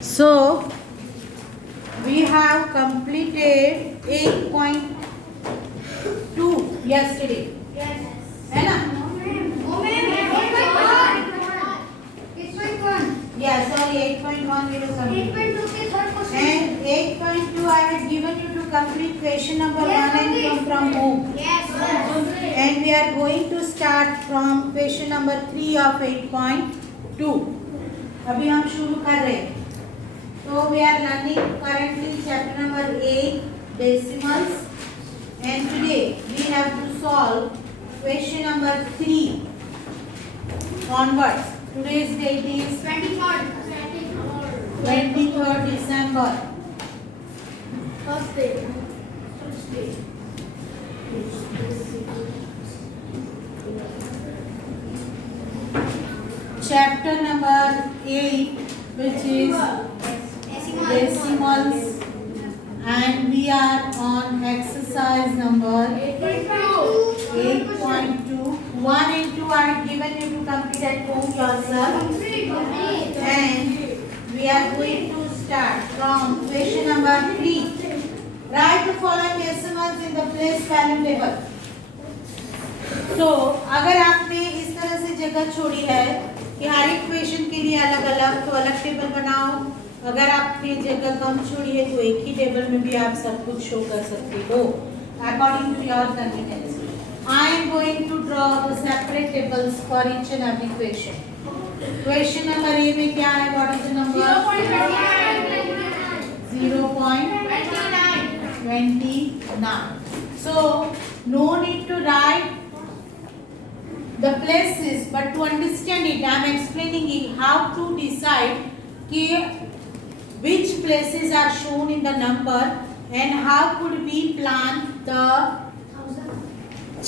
So we have completed 8.2 yesterday. Yes. है ना? Yeah, sorry, 8.1 we will complete. 8.2 के third question. And 8.2 I had given you to complete question number 1 and come from home. Yes. And we are going to start from question number 3 of 8.2. अभी हम शुरू कर रहे हैं. So we are learning currently chapter number 8 decimals, and today we have to solve question number 3 onwards. Today's date is 23rd. 23rd December. Thursday. Chapter number 8, which is decimals, and we are on exercise number 8.2. 1 and 2 are given you to complete at home yourself, and we are going to start from question number 3. Write the following decimals in the place value table. तो अगर आपने इस तरह से जगह छोड़ी है कि हर इक्वेशन के लिए अलग अलग, तो अलग टेबल बनाओ. अगर आपने जगह कम छोड़ी है तो एक ही टेबल में भी आप सब कुछ शो कर सकते हो according to your convenience. I am going to draw the separate tables for each and every question. Question number A में क्या है? What is the number? 0.29. So no need to write the places, but to understand it, I am explaining it how to decide कि which places are shown in the number and how could we plan the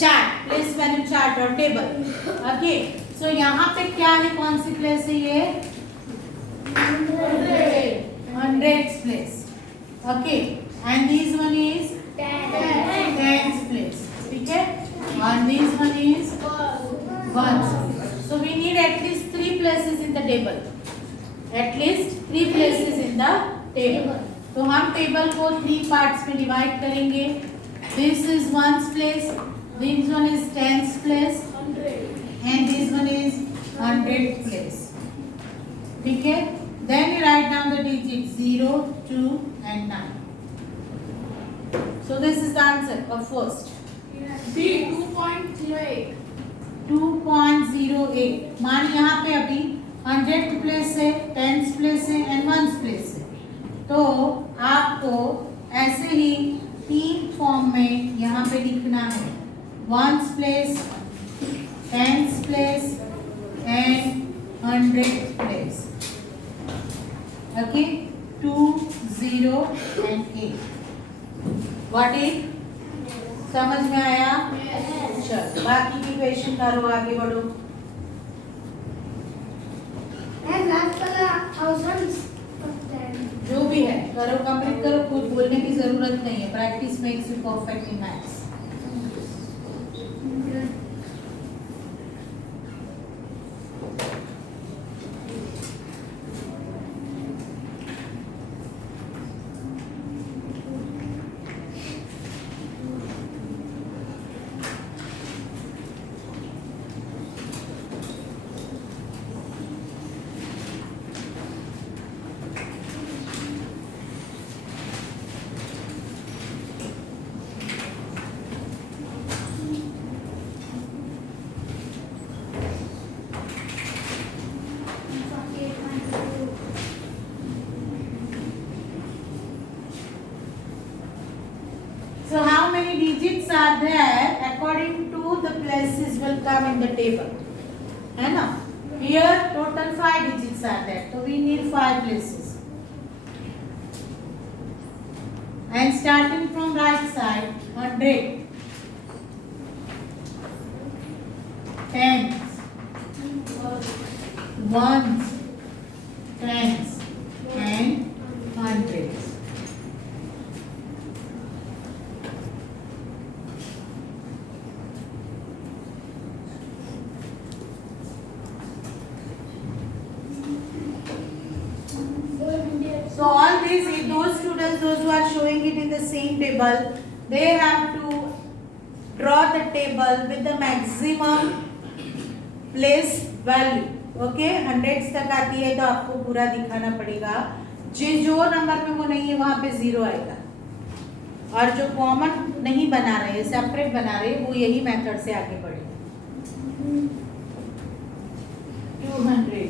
chart, place value chart or table. Okay, so यहाँ पे क्या है? कौन सी place है ये? 100th place. Okay, and this one is 10th place. ठीक है, and this one is 1st. So we need at least 3 places in the table. At least 3 places in the table. तो हम टेबल को 3 parts में divide करेंगे. This is 1st place, this one is 10th place, and this one is 100th place. ठीक है? Then you write down the digits 0, 2 and 9. So this is the answer of first. B 2.08. 2.08. मान यहाँ पे अभी 100th place है, 10th place है and 1st place है. तो आपको ऐसे ही 3 फॉर्म में यहाँ पे लिखना है. 1st place, 10th place and 100th place. Okay, 2, 0 and 8. What is? समझ में आया? चलो बाकी की क्वेश्चन करो, आगे बढ़ो. जो भी है करो, कंप्लीट करो. खुद बोलने की जरूरत नहीं है. Practice makes you perfect in maths. So how many digits are there? According to the places will come in the table. है ना? Here total 5 digits are there. So we need 5 places. And starting from right side, 100, 10s, 1s, 10s and 100s. India. So all these, those students, those who are showing it in the same table, they have to draw the table with the maximum place value. Okay, hundreds तक आती है तो आपको पूरा दिखाना पड़ेगा. जो number में वो नहीं है वहां पे जीरो आएगा, और जो कॉमन नहीं बना रहे, सेपरेट बना रहे, वो यही मेथड से आगे बढ़ेगा. 200.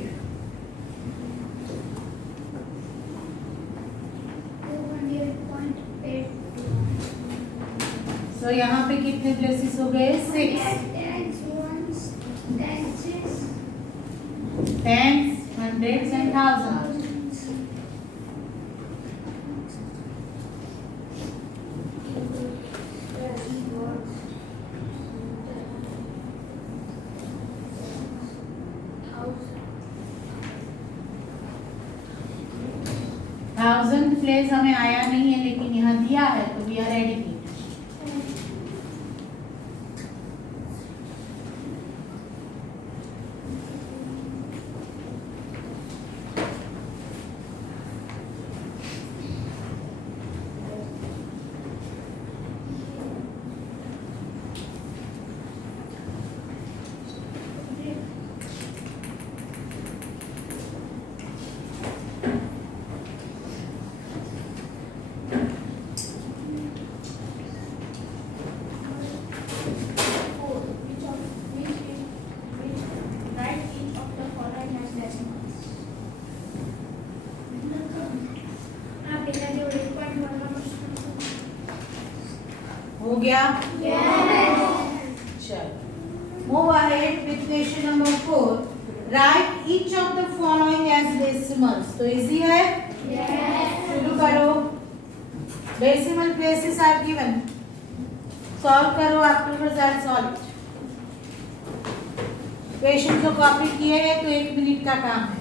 So यहाँ पे कितने प्लेसेस हो गए? 6. Tens, hundreds and thousands. Thousand place हमें आया नहीं है, लेकिन यहाँ दिया है तो वी आर एडिंग इट. हो गया? चलो, move ahead with question number 4. Write each of the following as decimals. तो इजी है? शुरू करो. Decimal places are given. Solve करो. After result solve. क्वेश्चन को कॉपी किए हैं तो 1 मिनट का काम है.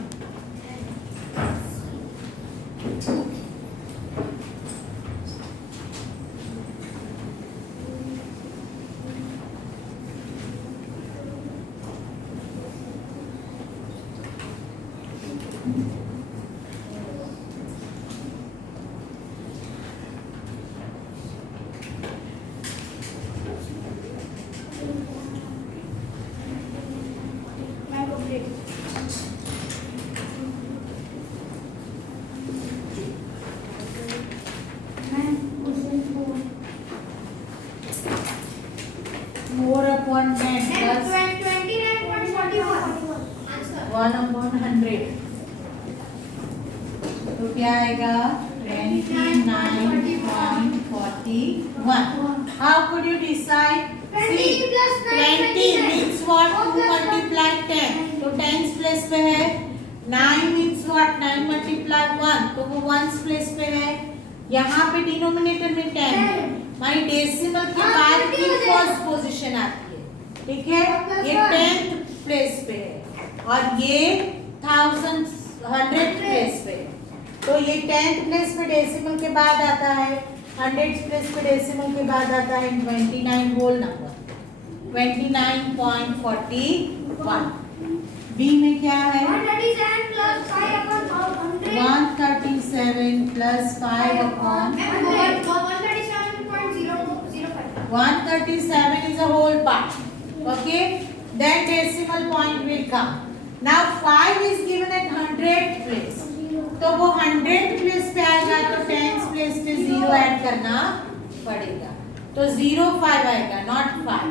More upon 10 plus 1 upon 100. तो क्या आएगा? 29.41. How could you decide? 20 plus 9, 20 means what? 2 multiply 10. तो tens place पे है. 9 means what? 9 multiply 1. तो वो ones place पे है. यहाँ पे डिनोमिनेटर में 10 है. हमारी डेसिमल के बाद की फर्स्ट पोजीशन आती है. ठीक है, ये 10th प्लेस पे है और ये 100th प्लेस पे है. तो ये 10th प्लेस पे डेसिमल के बाद आता है, 100th प्लेस पे डेसिमल के बाद आता है 29 होल नंबर. 29.41. बी में क्या है? 137 plus 5 upon 100. 137 plus 5 upon 137 is a whole part. Okay, then decimal point will come. Now 5 is given at 100th place. तो वो 100th place पे आएगा तो 10th place पे 0 ऐड करना पड़ेगा. तो 05 आएगा, not 5,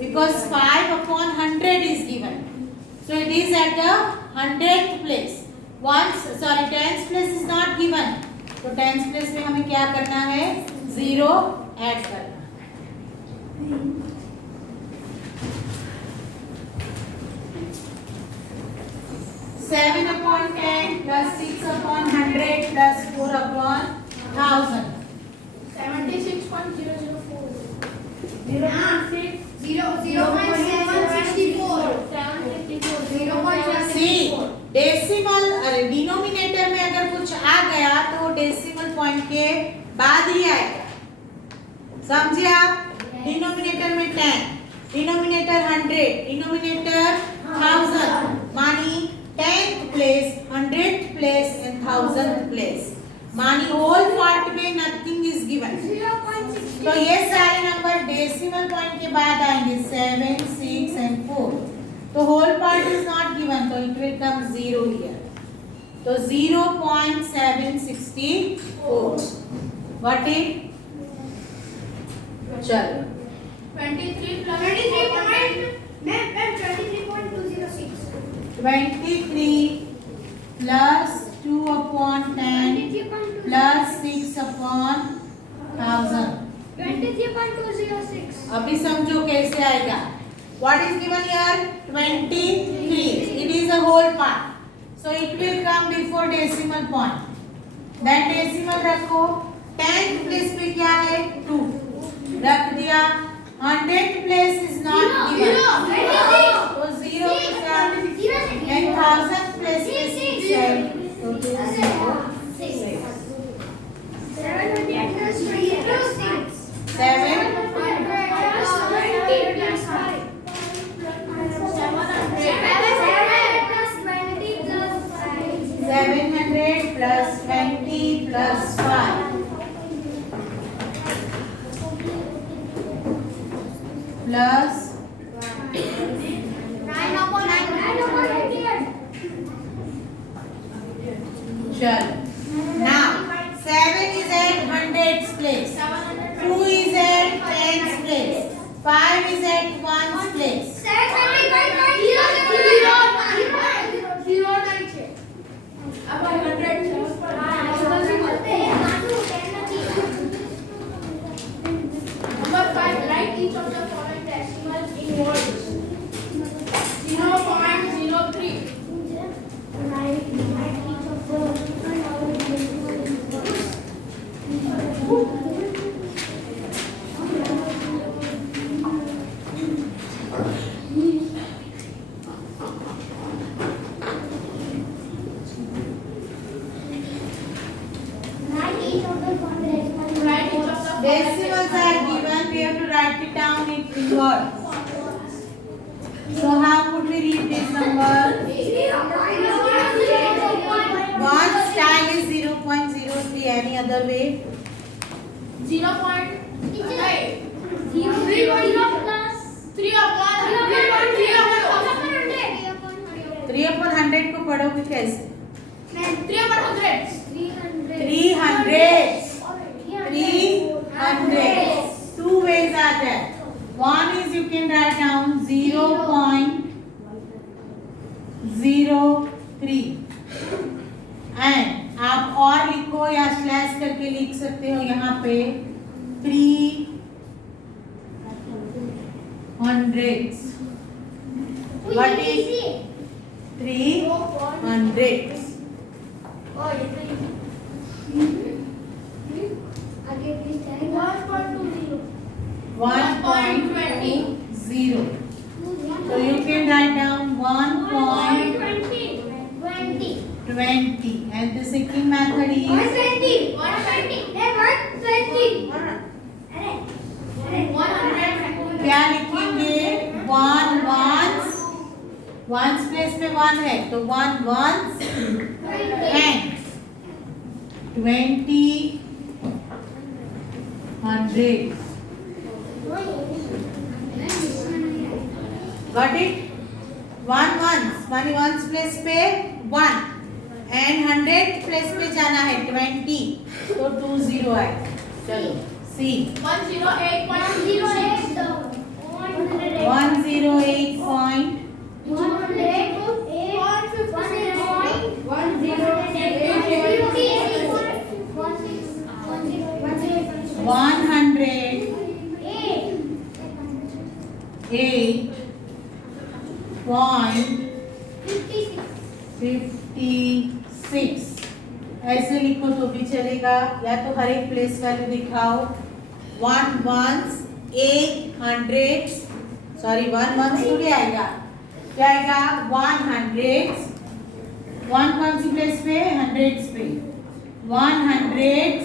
because 5 upon 100 is given. So it is at the 100th place. 10th place is not given. तो 10th place में हमें क्या करना है? 0 ऐड करना. 7 upon 10 plus 6 upon 100 plus 4 upon 1000. 76.004. 0.764. See, decimal denominator में अगर कुछ आ गया तो वो डेसिमल पॉइंट के बाद ही आएगा. समझे आप? डिनोमिनेटर में 10, डिनोमिनेटर 100, डिनोमिनेटर 1000, मानी 10th place, 100th place and 1000th place. मानी होल पार्ट में नथिंग इज गिवन, तो ये सारे नंबर डेसिमल पॉइंट के बाद आएंगे 7, 6 and 4. तो whole part is not given, तो इट विल कम 0 हियर. तो 0.764. What is? चलो 23 plus 23.206. 23 plus 2 upon 10 plus 6 upon 1000. 23.206. अभी समझो कैसे आएगा. What is given here? 23. It is a whole part. So it will come before decimal point. Then decimal रखो. 10th place पे क्या है? 2. रख दिया. 100th place is not given. तो 0 के साथ. And 1000th place पे 6 है. तो 206. 700 plus 26. 7. 700 plus 20 plus 5 plus chal. Now 7 is at 100th place, 2 is at 10th place, 5 is at 1st place. Number 5, write each of the following decimals in words. 0.03. Decimals are given, we have to write it down in words. So how would we read this number? One style is 0.03. Any other way? 0.8. 3 upon 100 को पढ़ोगे कैसे? 300. 2 ways are there. One is you can write down 0.03 and आप और लिखो या slash करके लिख सकते हो यहाँ पे 300. What is 300? 1.20. So you can write down 1.20 and the second method is क्या लिखेंगे? 1 प्लेस में 1 है तो 1 ones and 20 hundreds. Got it? 1 ones मानी ones प्लेस पे 1 and 100th प्लेस पे जाना है 20 तो 20 आए. चलो सी 108.06. 108. 108.56 ऐसे लिखो तो भी चलेगा या तो हर एक प्लेस वैल्यू दिखाओ. 1 ones 800 सॉरी 1 ones तो क्या आएगा? क्या आएगा? 100 1 कौन सी प्लेस पे? 100s पे 100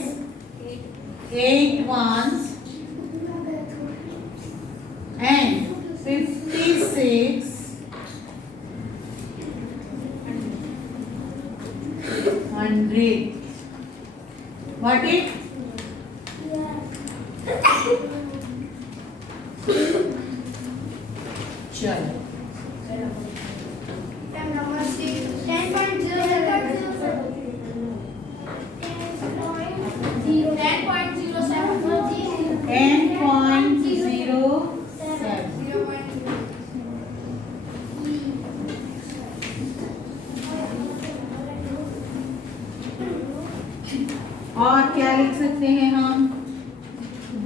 8 ones and 56 100. What it? चलो Number 6, 10.07. और क्या लिख सकते हैं हम?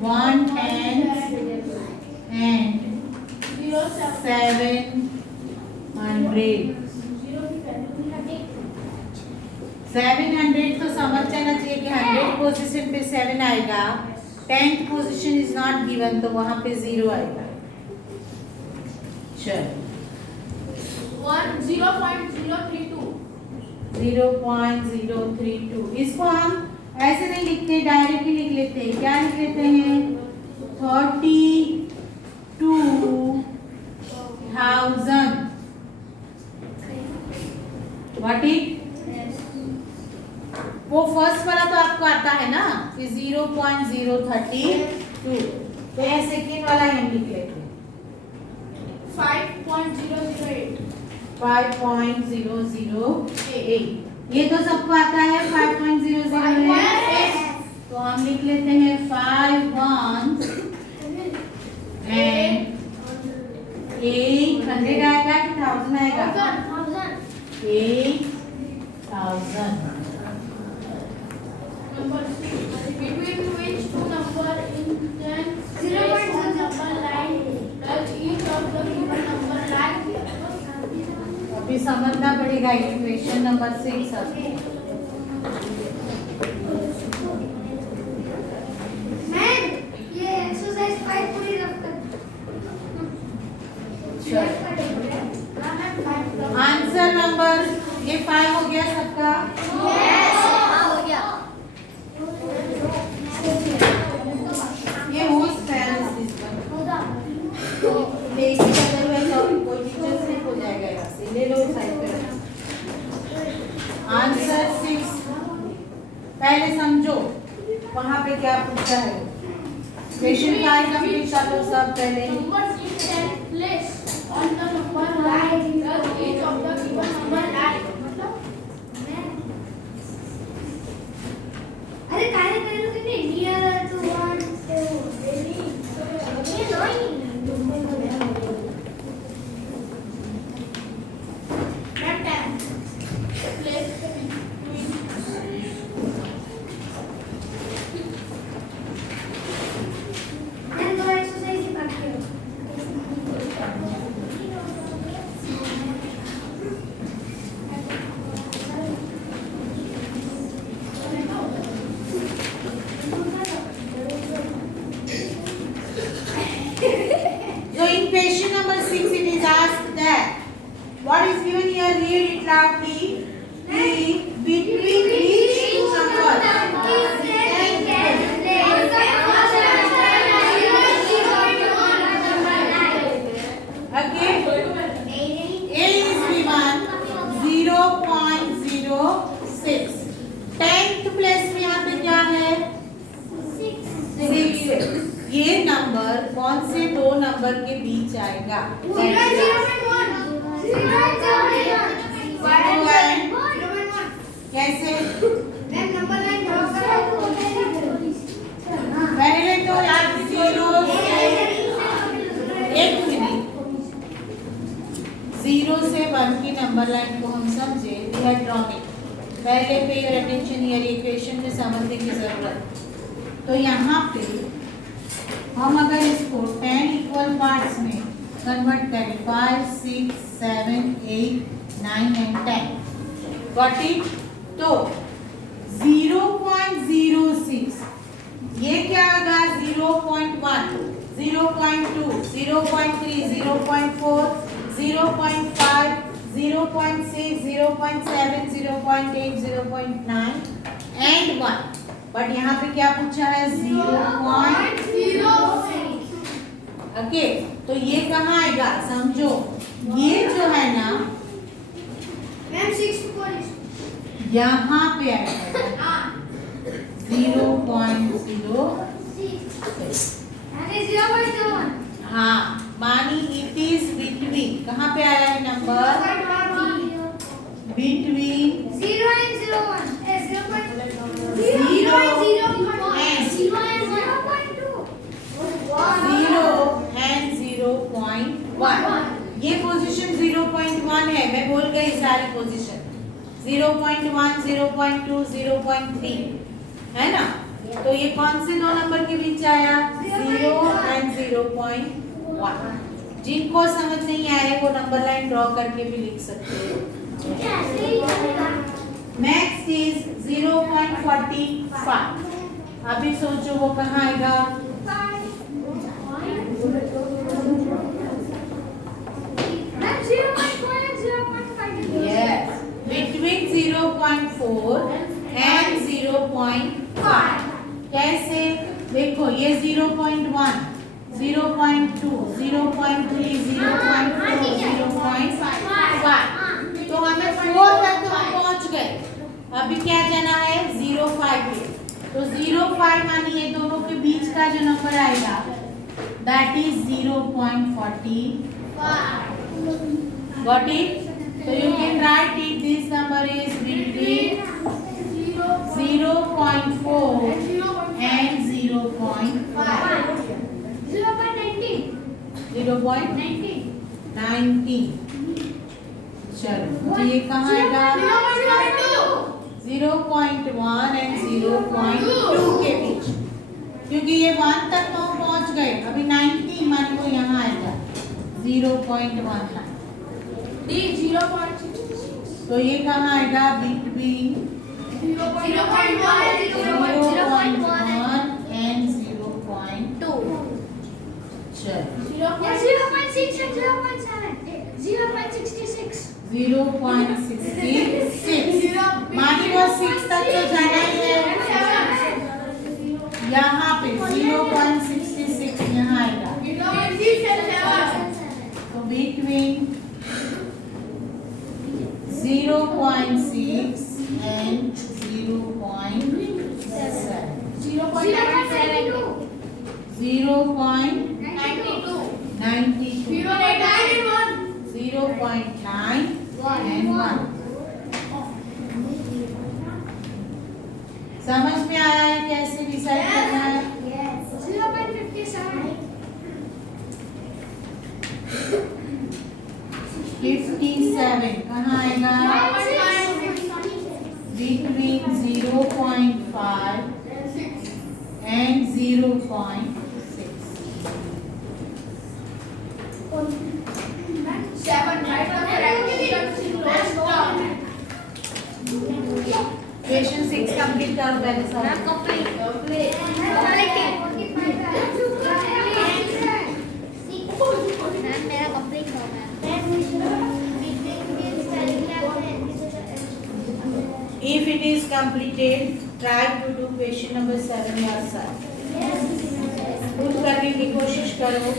1 and 700 तो समझ जाना चाहिए कि 100 पोजीशन पे 7 आएगा, 10th position is not given तो वहां पे 0 आएगा। चलो 0.032 इसको हम ऐसे नहीं लिखते, डायरेक्टली लिख लेते हैं। क्या लिख लेते हैं? 32,000 व्हाट इट? वो फर्स्ट वाला तो आपको आता है ना कि 0.032, तो ये सेकेंड वाला हम लिख लेते हैं 5.008। ये तो सबको आता है 5.008, तो हम लिख लेते हैं 5 1 and 800 आएगा कि 1000 आएगा? 8,000। Number 6. Between which two number in 10 place on number line does each of the given number lie? अभी समझना पड़ेगा इक्वेशन नंबर 6 अब। मैम ये एक्सरसाइज 5 पूरी रख कर। आंसर नंबर ये 5 हो गया सबका? ये host parents this one basic अगर वैसा कोई टीचर से हो जाएगा यहाँ से ले लो साइड पे। आंसर 6 पहले समझो वहाँ पे क्या पूछा है। क्वेश्चन 5 कंप्लीट कर लो सब पहले। Numbers in 10 place on the number line does each of the given number lie? अरे कार्य करो कि नहीं नियर टू 1 2 3 ये नहीं that time place and no exercise ही बाकी है। So in question number 6 it is asked that what is given here, read it loudly. Between which two numbers? Okay. A is given 0.06. 10th place में यहाँ पे क्या है? 6। ये number कौन से दो नंबर के बीच आएगा? कैसे? पहले तो यार 0 से 1 की नंबर लाइन को हम समझे इलेक्ट्रॉनिक। पहले पे योर अटेंशन हियर, इक्वेशन में समझने की जरूरत। तो यहाँ पे हम अगर इसको 10 इक्वल पार्ट्स में कन्वर्ट करें 5 6 7 8 9 एंड 10 गॉट इट। तो 0.06 ये क्या होगा? 0.1 0.2 0.3 0.4 0.5 0.6 0.7 0.8 0.9 एंड 1। बट यहाँ पे क्या पूछा है? 0.06। ओके, तो ये कहाँ आएगा समझो? ये जो है ना यहाँ पे आएगा 0.06। हाँ, मानी इट इज बिटवीन, कहाँ पे आया है नंबर? Between 0 and 0.1। ये पोजीशन 0.1 है, मैं बोल गई सारी पोजीशन 0.1, 0.2, 0.3 है ना। तो ये कौन से दो नंबर के बीच आया? 0 and 0.1। जिनको समझ नहीं आए वो नंबर लाइन ड्रॉ करके भी लिख सकते हो। Next is 0.45। अभी सोचो वो कहाँ आएगा? Yes, between 0.4 and 0.5। कैसे? देखो ये 0.1, 0.2, 0.3, 0.4, 0.5। तो हमें 4 तक तो हम पहुंच गए। अभी क्या जाना है? 0.5 पे। तो 0.5 मानी ये दोनों के बीच का जो नंबर आएगा that is 0.45। Got it? So you can write it. This number is between 0.4 and 0.5। 0.19। चलो, तो ये कहाँ आएगा? 0.1 and 0.2 के बीच, क्योंकि ये 1 तक तो हम पहुंच गए। अभी 19 मान लो यहाँ आएगा 0.19। तो ये कहाँ आएगा? Between 0.1 and 0.2। चलो 0.66। मानी वो 6 तक तो जाना ही है। यहाँ पे 0.66 यहाँ आएगा। तो बिटवीन 0.6 and 0.7। 0.92। 0.9 and 1। समझ में आया है कैसे डिसाइड करना है? 57 कहाँ आएगा? Between 0.5 and 0.6। क्वेश्चन 6 कंप्लीट करो पहले सब। If it is completed, try to do question number 7 yourself। खुद करने की कोशिश करो।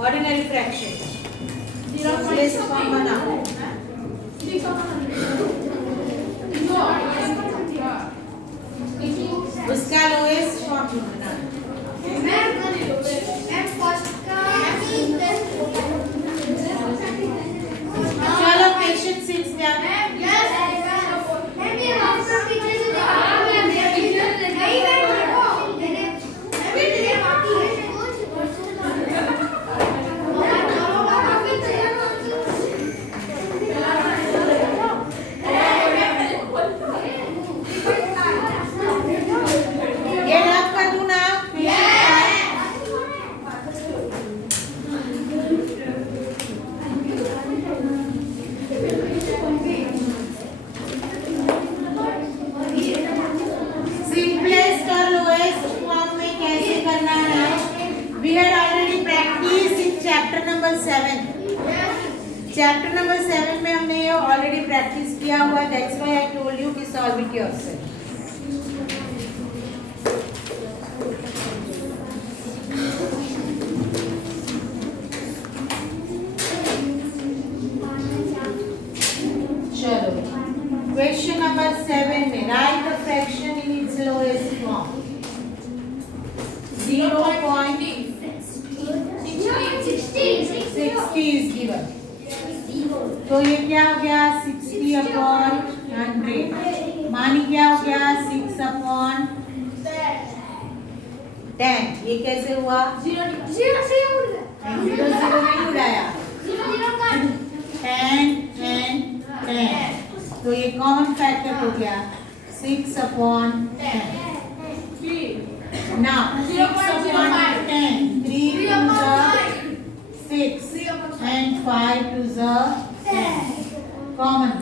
ऑर्डिनरी फ्रैक्शन लिस्ट फॉर्म बनाओ। उसका लोएस्ट फॉर्म ढूंढना। चलो क्वेश्चन 6 पे आते हैं। Chapter number 7? चैप्टर नंबर 7 में हमने ये ऑलरेडी प्रैक्टिस किया हुआ, that's why I told you कि सॉल्व इट योरसेल्फ। चलो क्वेश्चन नंबर 7 में right the fraction in its lowest form. 0.60 is given, तो ये क्या हो गया 60 अपॉन 100, मानी क्या हो गया 6 अपॉन 10। ये कैसे हुआ? जीरो नहीं उड़ाया, 10 तो ये कॉमन फैक्टर हो गया 6 upon 10। Now 6 upon 10, 3 to the 6 and 5 to the 10. Common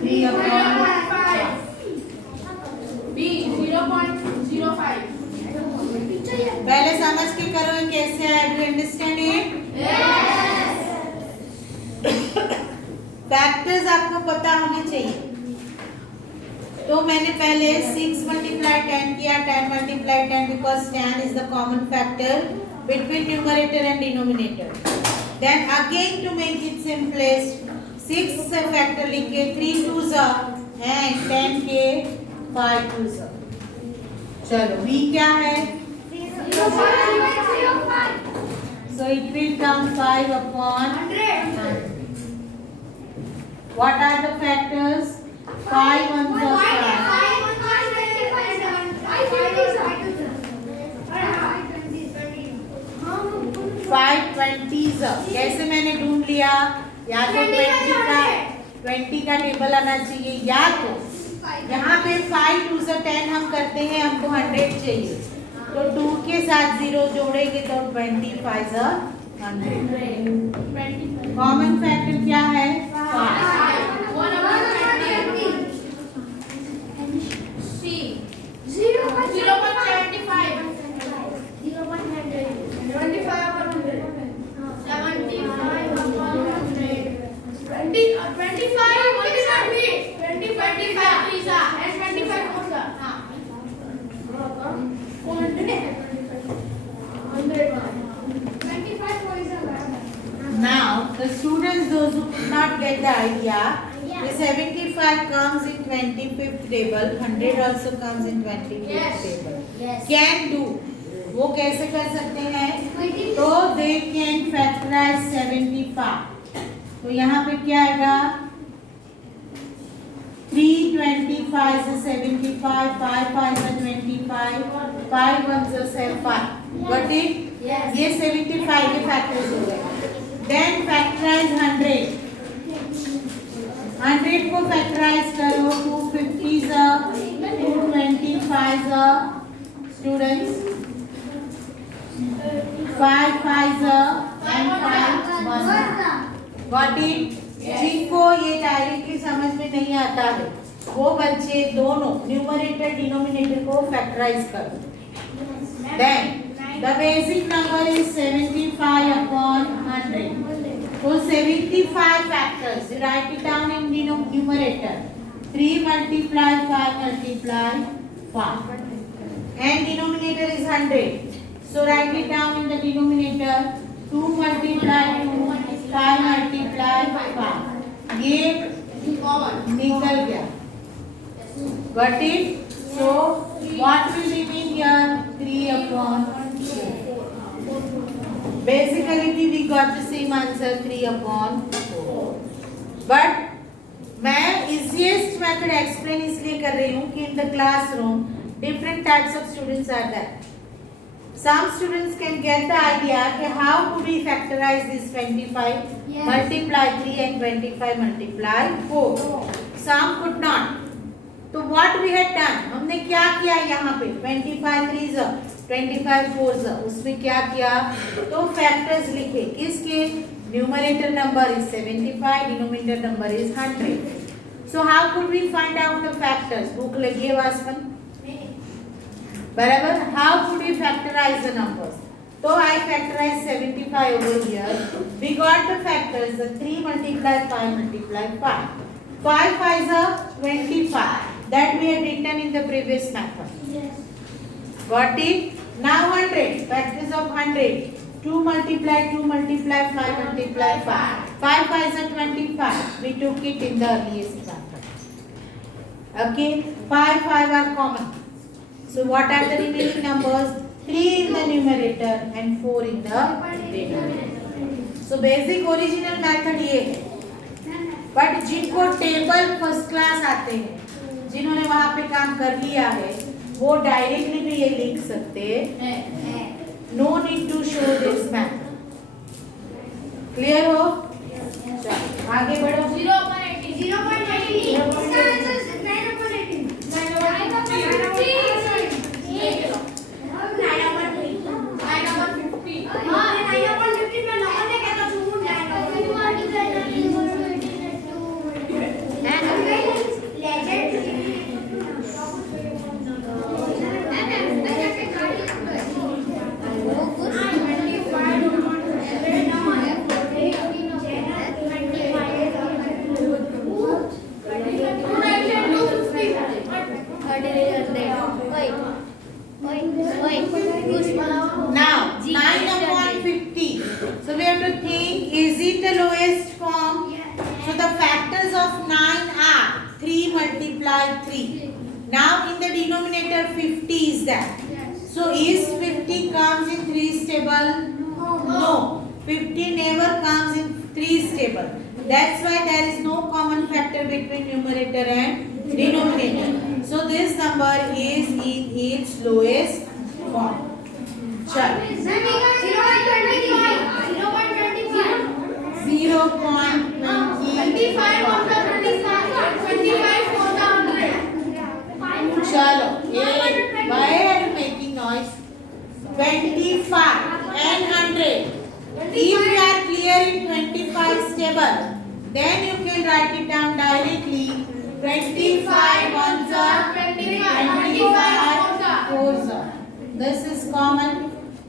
3 upon 5. B 0.05. पहले समझ के करो ये कैसे है, डू अंडरस्टैंड इट? फैक्टर्स आपको पता होने चाहिए। तो मैंने पहले 6 मल्टीप्लाई 10 किया, 10 multiply 10 because 10 is the common factor between numerator and denominator. Then again to make it simplest 6 से फैक्टर लिख के 3 2s and 10 के 5 2s। चलो b क्या है? 0.05. So it will come 5 upon 100. What are the factors? 5 1s are 5 20s। कैसे मैंने ढूंढ लिया? या तो 20 का टेबल आना चाहिए, या तो यहाँ पे 5 2s 10 हम करते हैं, हमको 100 चाहिए, तो 2 के साथ 0 जोड़ेंगे तो 25 100। कॉमन फैक्टर क्या है? 5। C 0.75. 25 upon 100. 75 upon 100. 25 only not B. 25 is and 25 was हाँ. 25 was Now the students, those who could not get the idea, the 75 comes in 25th table, 100 also comes in 25th table. Can do, वो कैसे कर सकते हैं? तो they can factorize 75। तो यहाँ पे क्या आएगा? 325 से 75, 5 5 से 25, 5 1 से 5। Got it? ये 75 के फैक्टर्स हो गए। Then factorize 100। 100 को फैक्टराइज करो, 250s 225s students, 5 5s and 5 1s। Got it? जिनको ये डायरेक्टली समझ में नहीं आता है वो बच्चे दोनों न्यूमरेटर डिनोमिनेटर को फैक्टराइज करो। Then the basic number is 75 upon 100. So 75 factors, you write it down in numerator. 3 multiply 5 multiply 5. And denominator is 100. So write it down in the denominator. 2 multiply 2, 5 multiply 5. ये निकल गया। Got it? So what will remain here? 3 upon 4. Basically we got the same answer 3 upon 4. But मैं easiest method explain इसलिए कर रही हूँ कि in the classroom different types of students are there. Some students can get the idea कि how could we factorize this 25 multiply 3 and 25 multiply 4. Some could not. तो what we had done, हमने क्या किया यहाँ पे 25 3s 25 4s, उसमें क्या किया तो फैक्टर्स लिखे किसके, numerator number is 75, denominator number is 100. So how could we find out the factors? बुक लगी है वासवन बराबर. How could we factorise the numbers? So I factorize 75 over here. We got the factors, the 3 multiply 5 multiply 5. 5 5 is 25. That we had written in the previous method. Yes. Got it? Now 100. Factors of 100. 2 multiply 2 multiply 5 multiply 5. 5 5 is 25. We took it in the earliest method. Okay? 5 5 are common. So what are the remaining numbers? 3 in the numerator and 4 in the denominator. So basic original method ये है. But जिनको table first class आते हैं, जिन्होंने वहां पे काम कर लिया है, वो डायरेक्टली भी ये लिख सकते हैं. No need to show this method. Clear हो? चलो आगे बढ़ो. 9/50. So we have to think, is it the lowest form? Yes. So the factors of 9 are 3 multiply 3. Now in the denominator 50 is that. Yes. So is 50 comes in 3's table? No. 50 never comes in 3's table. That's why there is no common factor between numerator and denominator. So this number is in its lowest form. Chalo. 0.25. Chalo. Why are you making noise? 25 and 100. If you are clear in 25 table, then you can write it down directly. 25 ones are 25 fours are. This is common.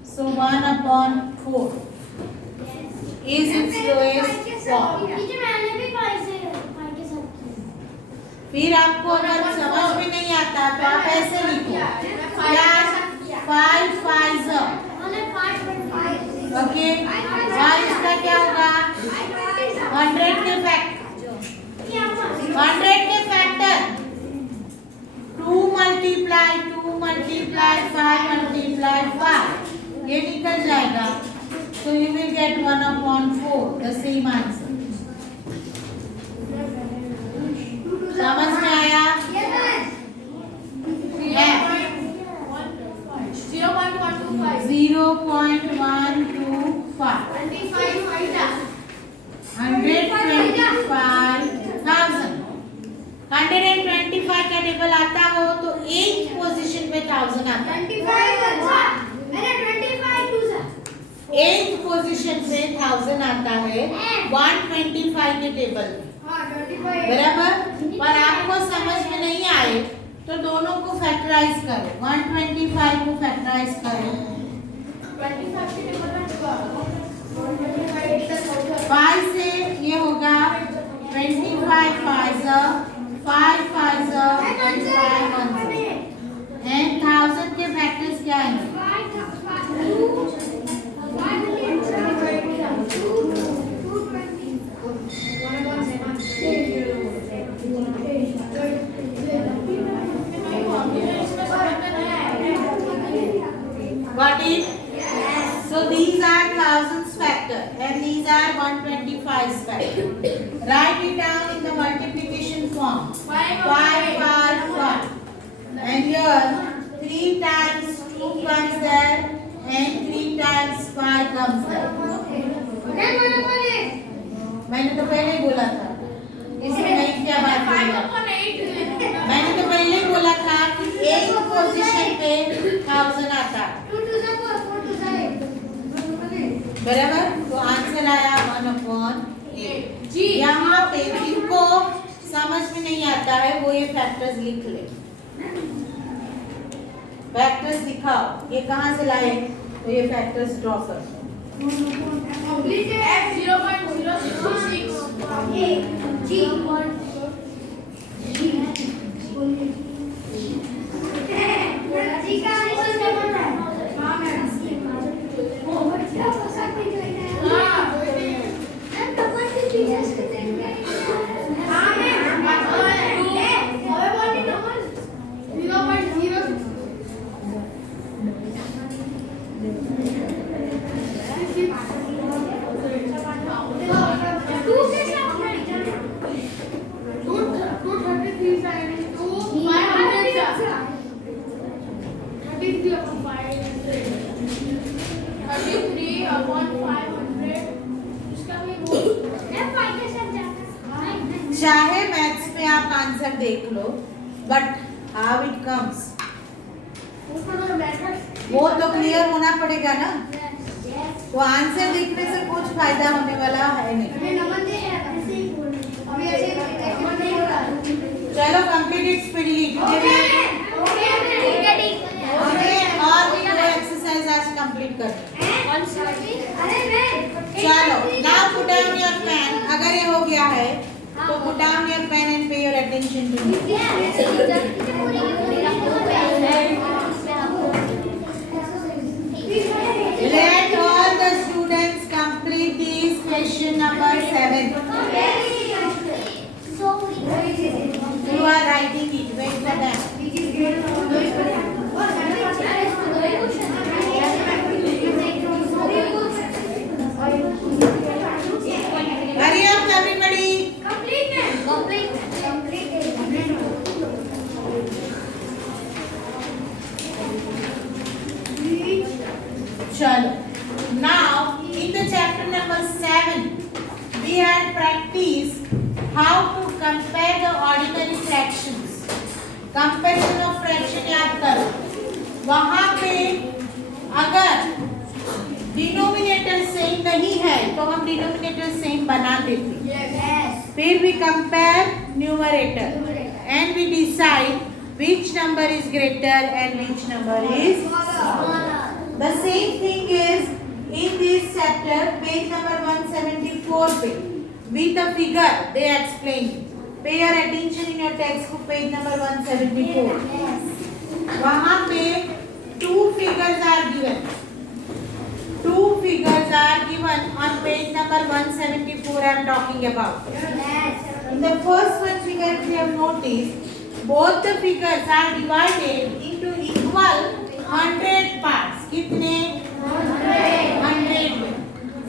So 1/4 is its lowest form. फिर आपको अगर समझ में नहीं आता तो आप ऐसे लिखो. 5 5 ओके. और इसका क्या होगा? 100 के फैक्टर 2 multiply 2 multiply 5 multiply 5. ये निकल जाएगा. So you will get 1/4, the same answer. समझ में आया? 0.125. 125,000. 125 का टेबल आता हो तो 8th पोजीशन पे 1000 आता है. 8th पोजीशन पे 1000 आता है 125 के टेबल में. बराबर. पर आपको समझ में नहीं आए तो दोनों को फैक्टराइज करो. 125 को फैक्टराइज करो. 5 से ये होगा 25 5 5 5 and 5 1 and 1000 के फैक्टर्स क्या हैं? Got it? Yes. So these are thousands factor and these are 125's factor. Write it down in the multiplication form. 5 5 1. And here 3 times 2 comes there and 3 times 5 comes there. मैंने तो पहले ही बोला था. इसमें नहीं क्या बात है? मैंने तो पहले ही बोला था कि एक पोजीशन पे 1000 आता है. बराबर. तो आंसर आया 1/8. यहाँ पे जिनको समझ में नहीं आता है वो ये फैक्टर्स लिख ले. फैक्टर्स दिखाओ. ये कहाँ से लाए? तो तो ये फैक्टर्स ड्रॉ कर दो। F 0.066 G का आंसर क्या बना है? हाँ मैम। चाहे मैथ्स में आप आंसर देख लो, बट हाउ इट कम्स वो तो क्लियर होना पड़ेगा ना। तो आंसर देखने से कुछ फायदा होने वाला है नहीं। चलो कंप्लीट स्पीडली। हमें और भी कोई एक्सरसाइज आज कंप्लीट करनी। चलो now put down your pen. अगर ये हो गया है तो put down your pen and pay your attention to me. Let all the students complete this question number 7. You are writing it. Wait for that. Hurry up, everybody. Chalo. Now, in the chapter number 7, we had practiced how to compare the ordinary fractions. Comparison of fraction याद करो। वहाँ पे अगर denominator same नहीं है तो हम denominator same बना देते। फिर we compare numerator and we decide which number is greater and which number is smaller. The same thing is in this chapter, page number 174 पे, with a figure they explain. Pay your attention in your textbook, page number 174. वहाँ पे two figures are given. Two figures are given on page number 174. I am talking about. In the first one figure, we have noticed both the figures are divided into equal 100 parts. कितने 100 में।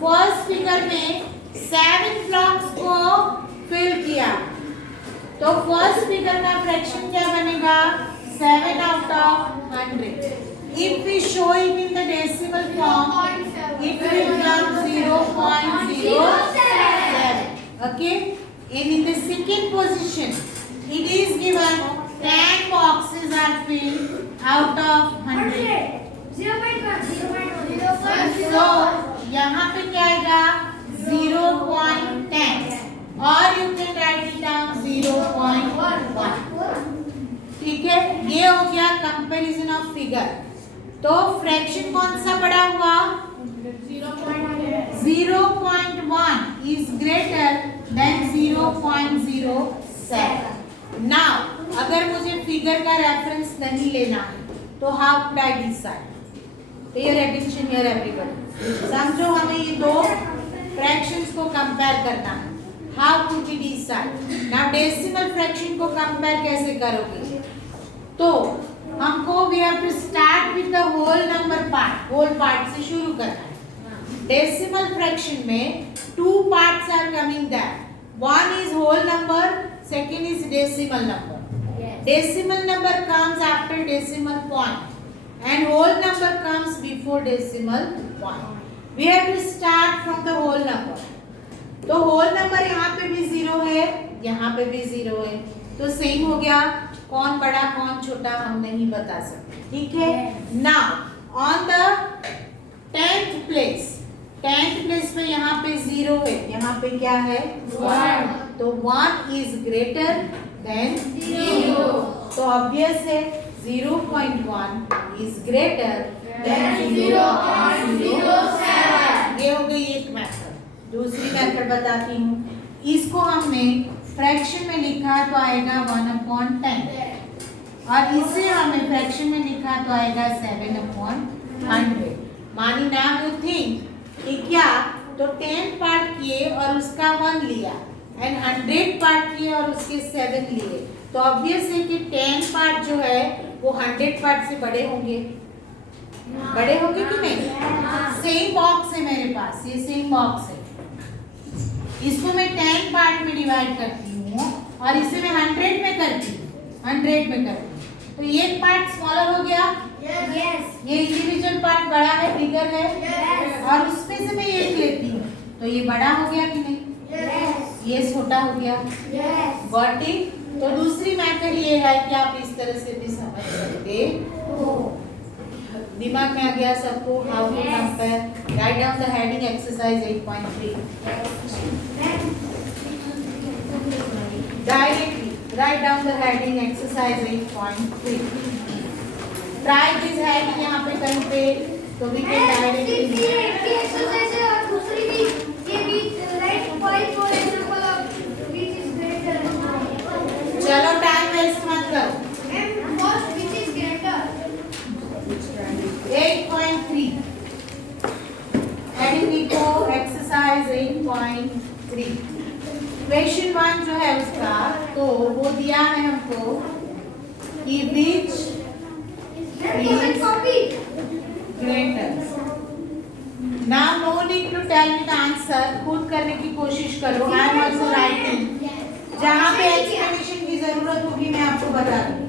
First figure में 7 blocks को fill किया तो first figure का fraction क्या बनेगा 7 out of 100. If we show it in the decimal form, it will become 0.07. Okay, and in the second position, it is given 10 boxes are filled out of 100. So यहाँ पे क्या आएगा 0.10 और you can write it down 0.1. ठीक है, ये हो गया कंपैरिजन ऑफ फिगर। तो फ्रैक्शन कौन सा बड़ा हुआ 0.1 is greater than 0.07. Now अगर मुझे फिगर का रेफरेंस नहीं लेना है तो how could I decide? Pay your attention here everybody. समझो हमें ये दो फ्रैक्शंस को कंपेयर करना है। How could we decide? Now decimal fraction को कंपेयर कैसे करोगे? तो हमको we have to start with the whole number part. Whole part से शुरू करना है। Decimal fraction में two parts are coming there. One is whole number, second is decimal number. Decimal number comes after decimal point. And whole number comes before decimal point. We have to start from the whole number. तो whole number यहाँ पे भी 0 है, यहाँ पे भी 0 है, तो सेम हो गया। कौन बड़ा कौन छोटा हम नहीं बता सकते, ठीक है। Now on the 10th place पे यहाँ पे 0 है, यहाँ पे क्या है 1, तो 1 is greater than 0, तो obvious है 0.1 is greater then 0.07. ये हो गई एक मेथड। दूसरी मेथड बताती हूँ। इसको हमने फ्रैक्शन में लिखा तो आएगा 1/10 और इसे हमने फ्रैक्शन में लिखा तो आएगा 7/100। मानी नाउ यू थिंक कि क्या तो 10 पार्ट किए और उसका 1 लिया एंड 100 पार्ट किए और उसके 7 लिए, तो ऑब्वियस है कि 10 पार्ट जो है वो 100 पार्ट से बड़े होंगे। बड़े होंगे कि नहीं? सेम बॉक्स है मेरे पास, ये सेम बॉक्स है। इसको मैं 10 पार्ट में डिवाइड करती हूँ और इसे मैं 100 में करती हूँ, 100 में करती हूँ, तो ये पार्ट स्मॉलर हो गया। ये इंडिविजुअल पार्ट बड़ा है, बिगर है, और उसमें से मैं एक लेती हूँ तो ये बड़ा हो गया कि नहीं? ये छोटा हो गया। Got it? तो दूसरी मेथड ये है कि आप इस तरह से भी समझ सकते हो। दिमाग में आ गया सबको? How to compare? Write down the heading exercise 8.3। Directly write down the heading exercise 8.3। Try this heading यहाँ पे कहीं पे, तो वी कैन डायरेक्टली। चलो टाइम वेस्ट मत करो। 8.3 हेडिंग लिखो एक्सरसाइज 8.3। क्वेश्चन 1 जो है उसका, तो वो दिया है हमको कि which greater. Now no need to tell me the answer, खुद करने की कोशिश करो। I am also writing. जहाँ पे एक्सप्लेनेशन की जरूरत होगी मैं आपको बता दूंगी।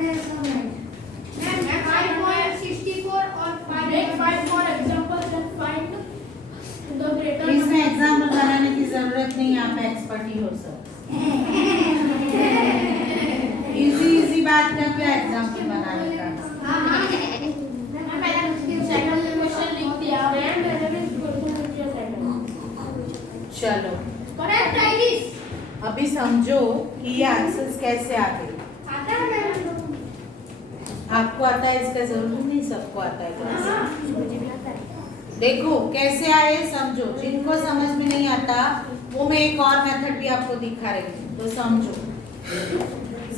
5.64 और 5 for examples and find the greater इसमें एग्जाम्पल बनाने की जरूरत नहीं, आप एक्सपर्ट ही हो सब। इजी बात का क्या एग्जाम्पल बनाने का। चलो अभी समझो कि ये आंसर्स कैसे आ गए। आपको आता है इसका जरूरी नहीं, सबको आता है कैसे। देखो कैसे आए समझो, जिनको समझ में नहीं आता वो मैं एक और मेथड भी आपको दिखा रही हूँ, तो समझो।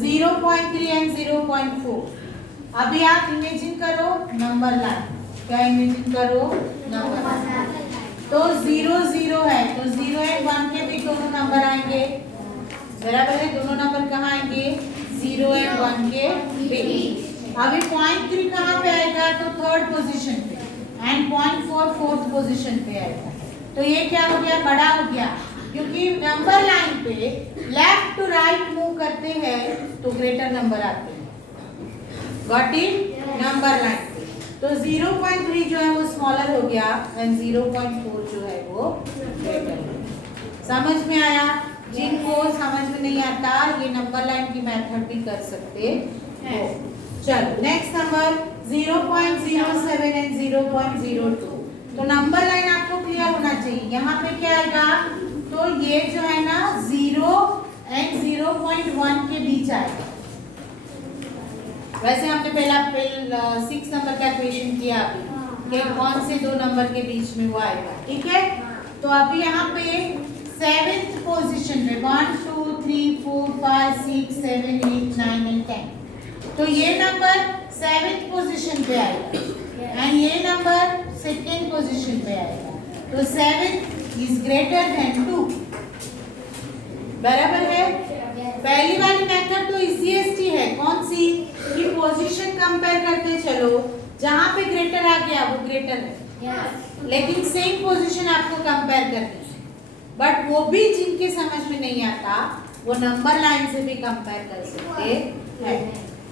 0.3 एंड 0.4। अभी आप इमेजिन करो नंबर लाइन। क्या इमेजिन करो? Number line. तो 0 0 है, तो 0 एंड 1 के भी दोनों नंबर आएंगे, बराबर है। दोनों नंबर कहाँ आएंगे? 0 एंड 1 के बीच। अभी 0.3 कहाँ पे आएगा? तो थर्ड पोजीशन पे, एंड 0.4 फोर्थ पोजीशन पे आएगा। तो ये क्या हो गया? बड़ा हो गया, क्योंकि नंबर लाइन पे लेफ्ट टू राइट मूव करते हैं तो ग्रेटर नंबर आते हैं। Got it? नंबर लाइन पे तो 0.3 जो है वो स्मॉलर हो गया एंड 0.4 जो है वो ग्रेटर हो गया। समझ में आया? जिनको समझ में नहीं आता ये नंबर लाइन की मेथड भी कर सकते हैं। चलो नेक्स्ट नंबर 0.07 एंड 0.02। तो नंबर लाइन आपको क्लियर होना चाहिए। यहाँ पे क्या आएगा? तो ये जो है ना 0 एंड 0.1 के बीच आएगा। वैसे हमने पहला 6 नंबर का क्वेश्चन किया अभी कि कौन से दो नंबर के बीच में वो आएगा, ठीक है। तो अभी यहाँ पे 7th पोजीशन में 1 2 3 4 5 6 7 8 9 एंड 10। तो ये नंबर 7th पोजीशन पे आएगा एंड ये नंबर 2nd पोजीशन पे आएगा। तो 7 इज ग्रेटर देन 2, बराबर है। पहली वाली मेथड तो इजीएस्ट है, कौन सी? कि पोजीशन कंपेयर करते चलो, जहां पे ग्रेटर आ गया वो ग्रेटर है, लेकिन सेम पोजीशन आपको कंपेयर करनी है। बट वो भी जिनके समझ में नहीं आता वो नंबर लाइन से भी कंपेयर कर सकते हैं।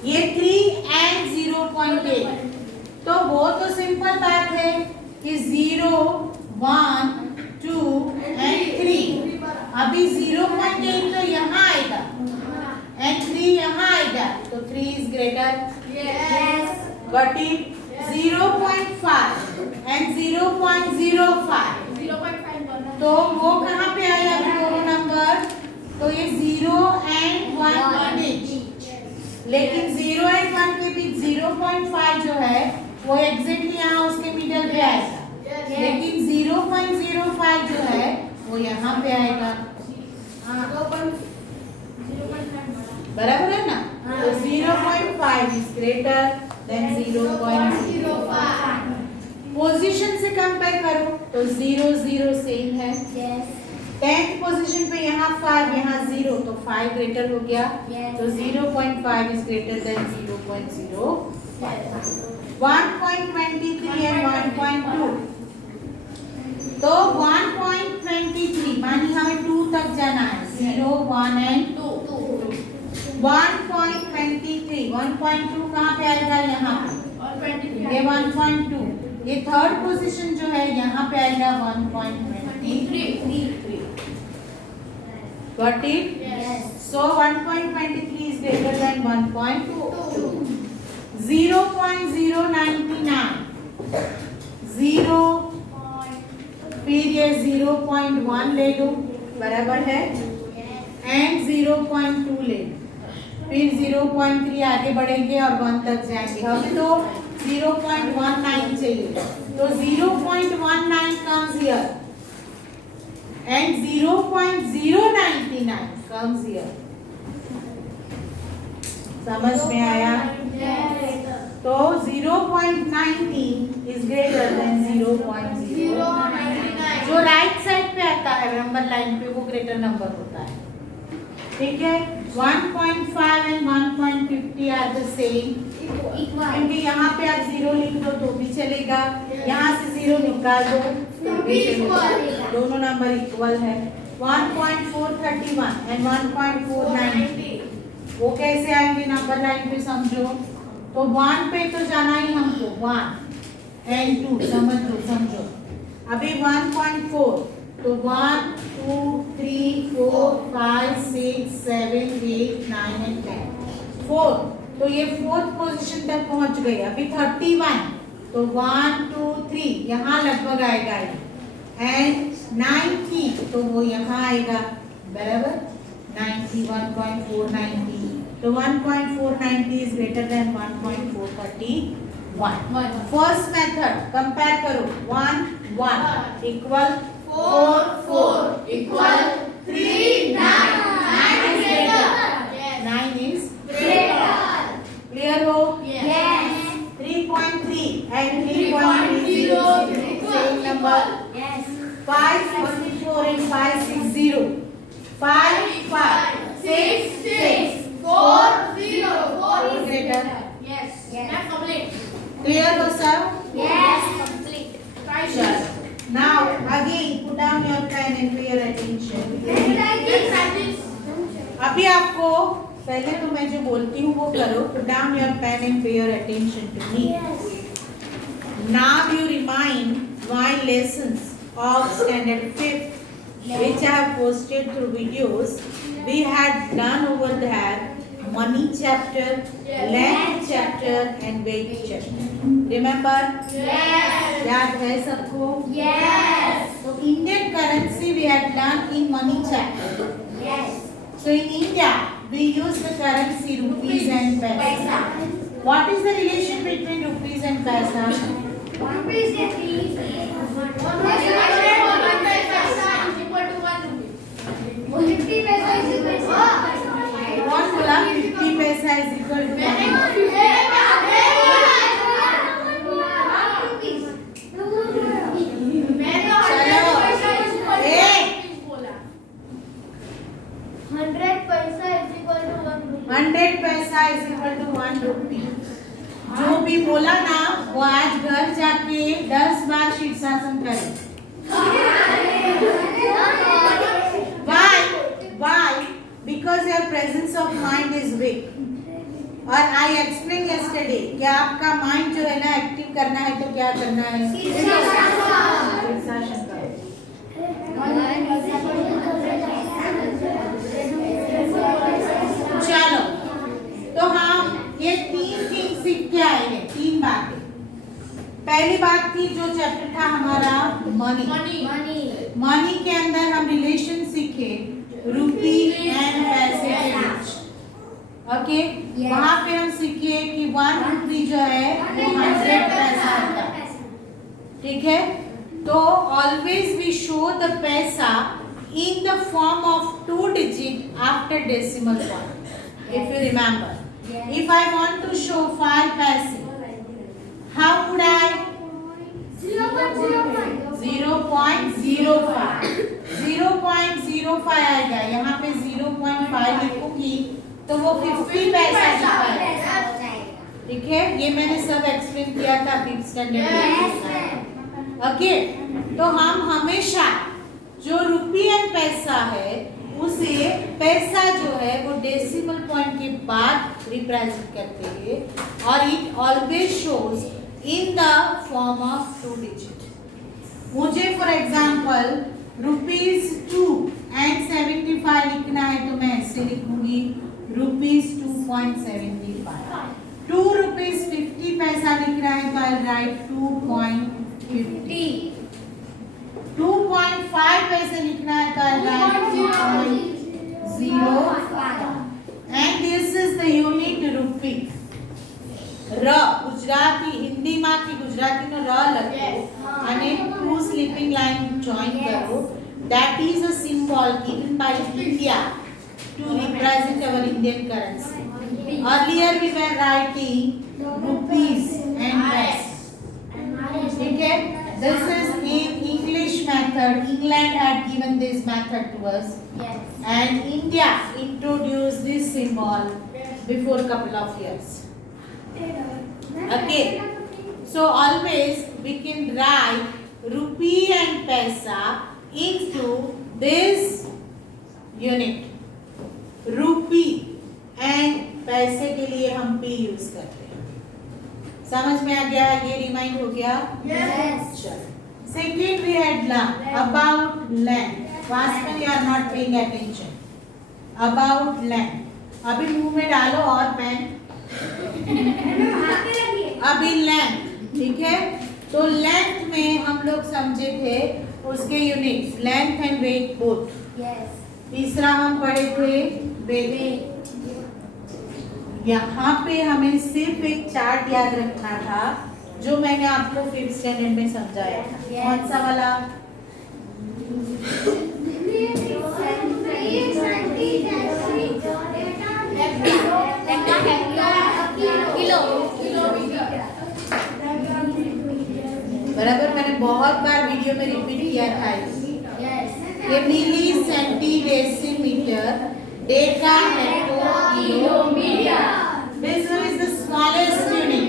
ये 3 एंड 0.8, तो वो तो सिंपल बात है कि 0 1 2 एंड 3। अभी 0.8 तो यहाँ आएगा एंड 3 यहाँ आएगा, तो 3 is greater. But it 0.5 and 0.05, तो वो कहाँ पे आया अभी दोनों नंबर? तो ये 0 एंड 1 के बीच, लेकिन 0 एंड 1 के बीच 0.5 जो है वो एग्जैक्टली यहाँ उसके मिडल पे आएगा, लेकिन 0.05 जो है वो यहाँ पे आएगा, बराबर है ना। तो 0.5 इज ग्रेटर देन 0.05। पोजीशन से कंपेयर करो तो 0 0 सेम है। 10th पोजीशन पे यहाँ 5 यहाँ 0, तो 5 ग्रेटर हो गया। तो 0.5 इज ग्रेटर देन 0.05। 1.23 एंड 1.2। तो 1.23 मानी हमें 2 तक जाना है, 0 1 एंड 2। 1.23 1.2 कहाँ पे आएगा? यहाँ पे। ये 1.2, ये थर्ड पोजीशन जो है यहाँ पे आएगा 1.23। Got it? So 1.23 is greater than 1.2. 0.099 0, फिर ये 0.1 ले लो, बराबर है, एंड 0.2 ले लो, फिर 0.3 आगे बढ़ेंगे और 1 तक जाएंगे। हमें तो 0.19 चाहिए, तो 0.19 comes here and 0.099 comes here। समझ में आया? तो 0.19 is greater than 0.099। जो राइट साइड पे आता है नंबर लाइन पे वो ग्रेटर नंबर होता है, ठीक है। 1.5 and 1.50 are the same, क्योंकि यहाँ पे आप 0 लिख दो तो भी चलेगा, यहाँ से 0 निकाल दो तो भी चलेगा, दोनों नंबर इक्वल है। 1.431 and 1.490 वो कैसे आएंगे नंबर लाइन पे समझो। तो 1 पे तो जाना ही हमको, 1 एंड 2 समझो। अभी 1.4 तो 1 2 3 4 5 6 7 8 9 एंड 10 4, तो ये 4th पोजीशन तक पहुंच गए। अभी 31 तो 1 2 3 यहाँ लगभग आएगा एंड 90 तो वो यहाँ आएगा बराबर 90 1.4 90, तो 1.490 is greater than 1.431। First method compare करो 1 1 equal 4 4 equal 3 9 9 is greater, 9 is clear हो? Yes. 3.3 and 3.30 same number। 564 and 560 5 5 6 6 4 0 4 is greater। Yes. Yes. Complete. Clear हो सब? Yes. Complete. Sure. Now again put down your pen and pay your attention। Let's practice. अभी आपको पहले तो मैं जो बोलती हूँ वो करो। Put down your pen and pay your attention to me। Now you remind my lessons of standard 5th, which I have posted through videos। We had done over there money chapter, length chapter and weight chapter। Remember? Yes. याद है सबको? Yes. So Indian currency we had done in money chapter। Yes. So in India we use the currency rupees and paisa। What is the relation between rupees and paisa? Rupees get equal to 1 rupee. 50 paisa is equal to कौन बोला 50 पैसा is equal to 100 पैसा is equal to 1 rupee। जो भी बोला ना वो आज घर जाके 10 बार शीर्षासन करें। Why? Because your presence of mind is weak। और I explained yesterday कि आपका माइंड जो है ना एक्टिव करना है तो क्या करना है? शीर्षासन करो। चलो तो हम ये 3 थिंग सीख के आए हैं, 3 बातें। पहली बात थी जो चैप्टर था हमारा मनी के अंदर हम रिलेशन सीखे रुपी एंड पैसे के बीच। ओके, वहाँ पे हम सीखे कि 1 रुपी जो है वो 100 पैसा होता है। ठीक है, तो ऑलवेज वी शो द पैसा in the form of 2 digit after decimal point, if you remember। If I want to show 5 paise, how would I? 0.05 आएगा। यहाँ पे 0.5 लिखूंगी तो वो 50 पैसा दिखाएगा। ठीक है, ये मैंने सब एक्सप्लेन किया था 5th स्टैंडर्ड में। ओके, तो हम हमेशा जो रुपी एंड पैसा है उसे पैसा जो है वो डेसिमल पॉइंट के बाद रिप्रेजेंट करते हैं और it always shows in the form of 2 digit. मुझे फॉर एग्जांपल ₹2 एंड 75 लिखना है तो मैं ऐसे लिखूंगी ₹2.75। 2 रुपीज 50 पैसा लिखना है तो आई राइट 2.50। 2.5 पैसे लिखना है तो I write 2.05 and this is the unit rupee. र गुजराती हिंदी में की गुजराती में र लखो અને 2 स्लीपिंग लाइन जॉइन करो। That is a symbol given by India to represent our Indian currency. Earlier we were writing rupees and paise. ठीक है, this is in English method। England had given this method to us, and India introduced this symbol before couple of years। Okay, so always we can write rupee and paisa into this unit। Rupee and पैसे के लिए हम P use करते हैं। समझ में आ गया? ये रिमाइंड हो गया? Yes. Second we had learned about land. Last में you are not paying attention. About land. अभी मुंह में डालो और पेन। अभी लेंथ, ठीक है? तो लेंथ में हम लोग समझे थे उसके units, length and weight both. Yes. तीसरा हम पढ़े थे वेट। यहाँ पे हमें सिर्फ एक चार्ट याद रखना था जो मैंने आपको 5th स्टैंडर्ड में समझाया था। Yes. कौन सा वाला? बराबर, मैंने बहुत बार वीडियो में रिपीट किया था ये milli, centi, decimetre, deca, hecto, kilometre. This one is the smallest unit.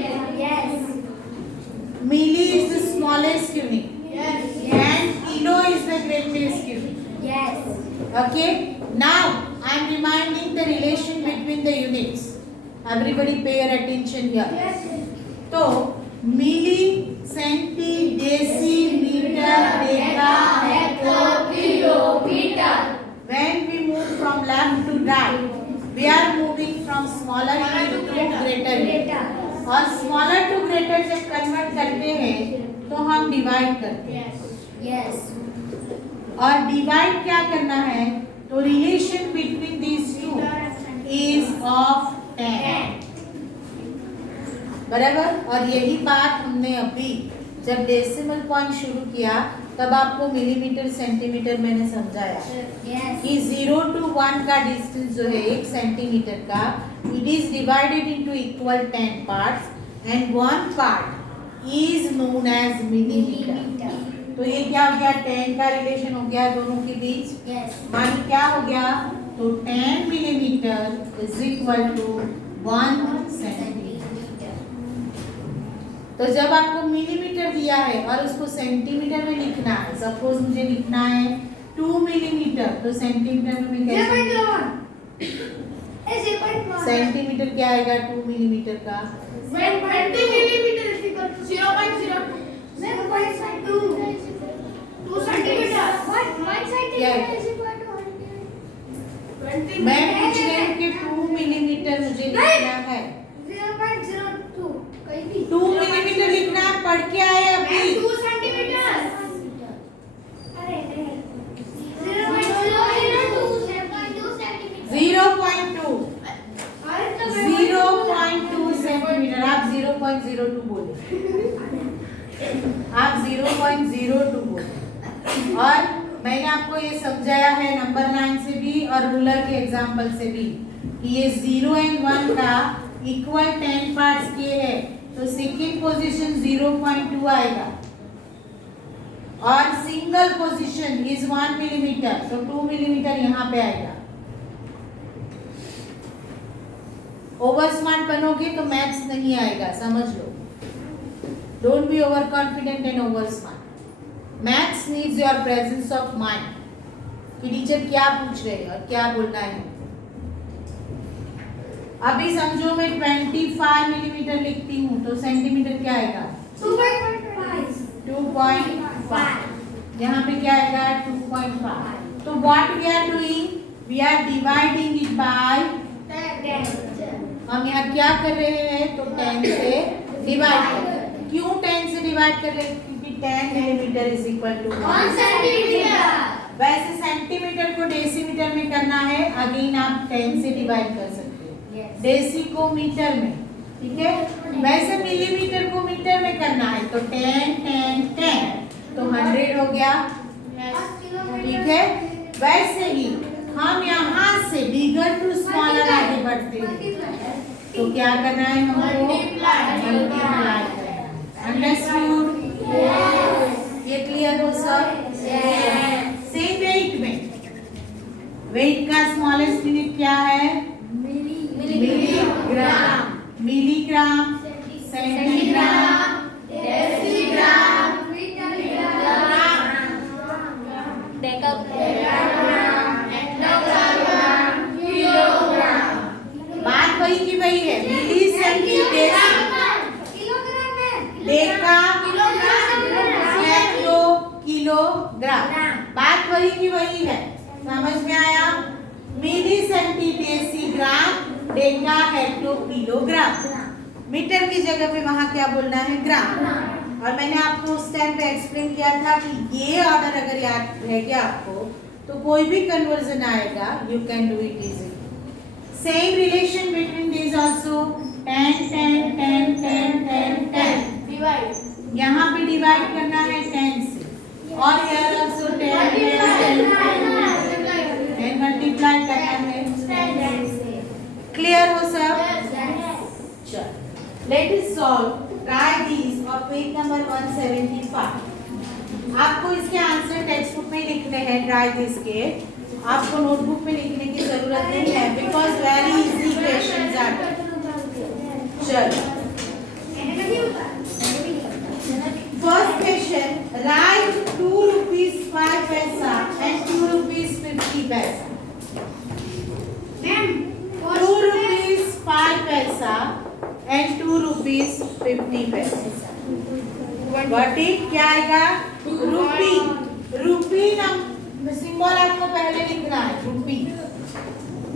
Milli is the smallest unit. And kilo is the greatest unit. Okay. Now I am reminding the relation between the units. Everybody pay your attention here. तो milli, centi, decimetre, deca, hecto, Kilometer. When we move from left to right, we are moving from smaller unit to greater unit. और smaller to greater जब convert करते हैं तो हम divide करते हैं। और डिवाइड क्या करना है? तो relation between these two is of 10। बराबर। और यही बात हमने अभी जब डेसिमल पॉइंट शुरू किया तब आपको मिलीमीटर, सेंटीमीटर मैंने समझाया कि 0 to 1 का डिस्टेंस जो है 1 सेंटीमीटर का, it is divided into equal 10 parts and 1 part is known as millimetre. तो ये क्या हो गया? 10 का रिलेशन हो गया दोनों के बीच। मान क्या हो गया? तो 10 millimetre is equal to 1 centimetre. तो जब आपको मिलीमीटर दिया है और उसको सेंटीमीटर में लिखना है, सपोज मुझे लिखना है 2 मिलीमीटर, तो सेंटीमीटर में मैं कैसे? सेंटीमीटर क्या आएगा 2 मिलीमीटर का? 20 millimeter is equal to 0.02. 2 centimeter. मैं पूछ रही हूँ कि 2 मिलीमीटर मुझे लिखना है। 2 मिलीमीटर लिखना है, पढ़ के आए अभी। 2 centimeter. 0.2 सेंटीमीटर। आप 0.02 बोले, आप 0.02 बोले। और मैंने आपको ये समझाया है नंबर लाइन से भी और रूलर के एग्जाम्पल से भी कि ये 0 एंड 1 का इक्वल 10 पार्ट्स किए हैं तो सेकेंड पोजीशन 0.2 आएगा और सिंगल पोजीशन इज 1 मिलीमीटर, तो 2 मिलीमीटर यहाँ पे आएगा। ओवर स्मार्ट बनोगे तो मैथ्स नहीं आएगा, समझ लो। Don't be over confident and over smart. Maths needs your presence of mind कि टीचर क्या पूछ रहे हैं और क्या बोलना है। अभी समझो मैं 25 मिलीमीटर लिखती हूँ तो सेंटीमीटर क्या आएगा? 2.5। यहाँ पे क्या आएगा? 2.5। तो what we are doing? We are dividing it by 10। हम यहाँ क्या कर रहे हैं? तो 10 से डिवाइड कर रहे हैं। क्यों 10 से डिवाइड कर रहे हैं? क्योंकि 10 millimetre is equal to 1 centimetre. वैसे सेंटीमीटर को डेसीमीटर में करना है, अगेन आप 10 से डिवाइड कर सकते हैं, डेसी को मीटर में, ठीक है। वैसे मिलीमीटर को मीटर में करना है तो 10 तो 100 हो गया, ठीक है। वैसे ही हम यहाँ से बिगर टू स्मॉलर आगे बढ़ते हैं तो क्या करना है हमको? मल्टीप्लाई। अंडरस्टूड? ये क्लियर हो सब? सेम वेट में, वेट का स्मॉलेस्ट यूनिट क्या है? मिलीग्राम। मिलीग्राम, सेंटीग्राम, डेसीग्राम, वही है, मिली सेंटीडेसी, डेका हेक्टो किलोग्राम, बात वही की वही है, समझ में आया? मिली सेंटीडेसीग्राम, डेका हेक्टो किलोग्राम। मीटर की जगह पे वहां क्या बोलना है? ग्राम। और मैंने आपको उस टाइम पे एक्सप्लेन किया था कि ये ऑर्डर अगर याद रह गया आपको तो कोई भी कन्वर्जन आएगा, you can do it easily. Same relation between this also, 10 10 10 10 10 10, divide, यहाँ पे डिवाइड करना है 10 से, और हियर आल्सो 10 10 10 मल्टीप्लाई करना है 10 से। क्लियर हो सब? चलो, let us solve, try this और पेज नंबर 175। आपको इसके आंसर टेक्स्ट बुक में लिखने हैं, ट्राई दिस के, आपको नोटबुक में लिखने की जरूरत नहीं है, because very easy questions are. चलो, first question, write 2 rupees 5 paisa and 2 rupees 50 पैसा। 2 रुपीस 5 पैसा एंड 2 रुपीस 50 पैसा। वर्टिक क्या आएगा? रुपी। रुपी सिंबल आपको पहले लिखना है, रुपी।